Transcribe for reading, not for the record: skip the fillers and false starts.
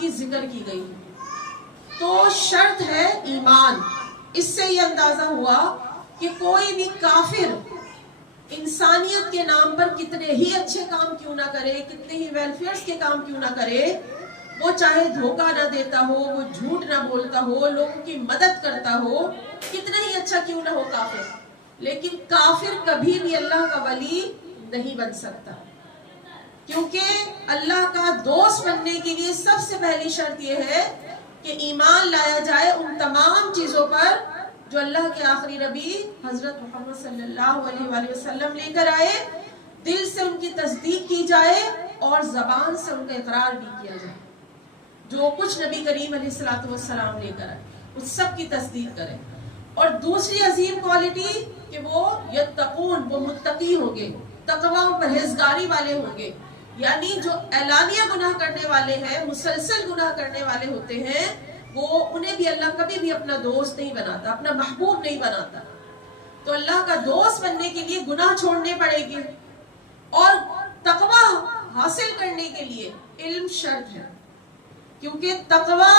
کی ذکر کی گئی ہے۔ تو شرط ہے ایمان۔ اس سے یہ اندازہ ہوا کہ کوئی بھی کافر انسانیت کے نام پر کتنے ہی اچھے کام کیوں نہ کرے، کتنے ہی ویلفیئرز کے کام کیوں نہ کرے، وہ چاہے دھوکہ نہ دیتا ہو، وہ جھوٹ نہ بولتا ہو، لوگوں کی مدد کرتا ہو، کتنا ہی اچھا کیوں نہ ہو کافر، لیکن کافر کبھی بھی اللہ کا ولی نہیں بن سکتا، کیونکہ اللہ کا دوست بننے کے لیے سب سے پہلی شرط یہ ہے کہ ایمان لایا جائے ان تمام چیزوں پر جو اللہ کے آخری نبی حضرت محمد صلی اللہ علیہ وآلہ وسلم لے کر آئے، دل سے ان کی تصدیق کی جائے اور زبان سے ان کا اقرار بھی کیا جائے۔ جو کچھ نبی کریم علیہ السلام لے کر آئے اس سب کی تصدیق کریں۔ اور دوسری عظیم کوالٹی کہ وہ یتقون، وہ متقی ہوں گے، تقوی و پرہیزگاری والے ہوں گے، یعنی جو اعلانیہ گناہ کرنے والے ہیں، مسلسل گناہ کرنے والے ہوتے ہیں، وہ انہیں بھی اللہ کبھی بھی اپنا دوست نہیں بناتا، اپنا محبوب نہیں بناتا۔ تو اللہ کا دوست بننے کے لیے گناہ چھوڑنے پڑے گی، اور تقوی حاصل کرنے کے لیے علم شرط ہے، کیونکہ تقوی